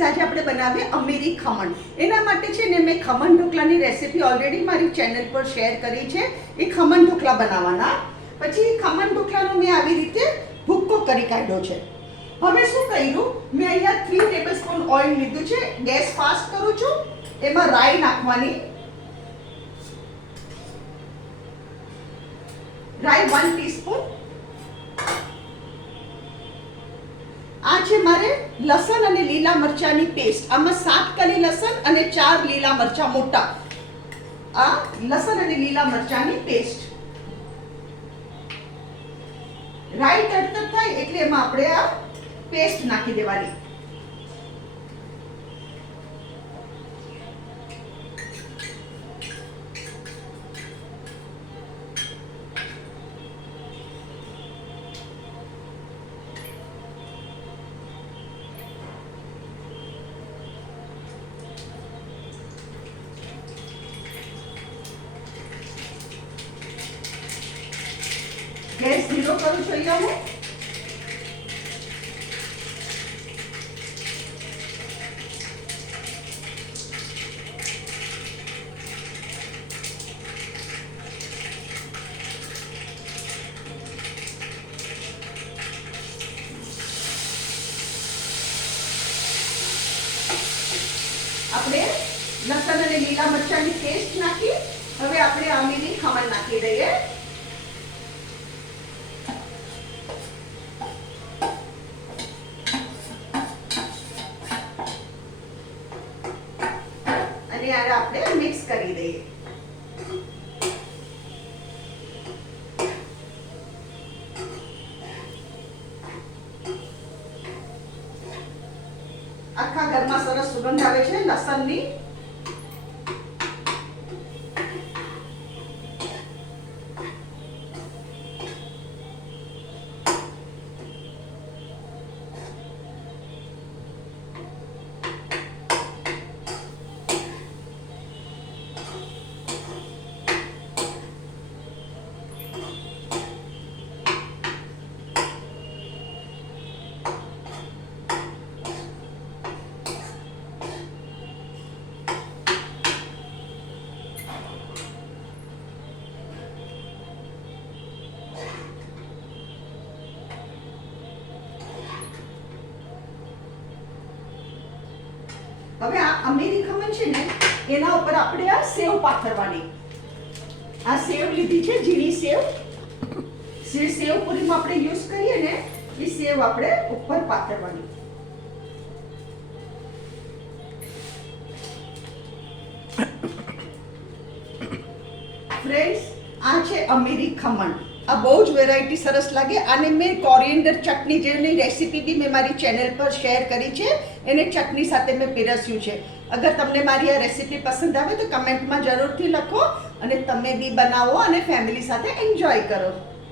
Guys આજે આપણે બનાવીએ અમીરી ખમણ. એના માટે છે ને મેં ખમણ ઢોકલાની રેસીપી ઓલરેડી મારી ચેનલ પર શેર કરી છે. એ ખમણ ઢોકલા બનાવવાના. પછી ખમણ ઢોકલાનો મેં આવી રીતે ભૂક્કો કરી કાઢ્યો છે. હવે શું કર્યું, મેં અહીંયા 3 ટેબલસ્પૂન ઓઇલ લીધું છે. ગેસ ફાસ્ટ કરું છું. એમાં રાઈ નાખવાની. રાઈ 1 ટીસ્પૂન. આ છે મારે લસણ અને લીલા મરચાની પેસ્ટ. આમાં 7 કલી લસણ અને 4 લીલા મરચા મોટા. આ લસણ અને લીલા મરચાની પેસ્ટ. રાઈ તડતડ થાય એટલે એમાં આપણે આ પેસ્ટ નાખી દેવાની. ગેસ ધીરો કરું છું અહીંયા હું. આપણે લસણ અને લીલા મરચાની પેસ્ટ નાખી. હવે આપણે અમીરી ખમણ નાખી દઈએ. અને આને આપણે મિક્સ કરી દઈએ. આખા ઘરમાં સરસ સુગંધ આવે છે લસણની. હવે આ અમીરી ખમણ છે ને એના ઉપર આપણે આ સેવ પાથરવાની. આ સેવ લીધી છે, ઝીણી સેવ. જે સેવ પૂરીમાં આપણે યુઝ કરીએ ને એ સેવ આપણે ઉપર પાથરવાની. ફ્રેન્ડ્સ, આ છે અમીરી ખમણ. આ બહુ જ વેરાયટી સરસ લાગે. આને મેં કોરિએન્ડર ચટણી જેની રેસીપી બી મેં મારી ચેનલ પર શેર કરી છે. એને ચટણી સાથે મેં પીરસ્યું છે. અગર તમને મારી આ રેસીપી પસંદ આવે તો કમેન્ટમાં જરૂરથી લખો અને તમે બી બનાવો અને ફેમિલી સાથે એન્જોય કરો.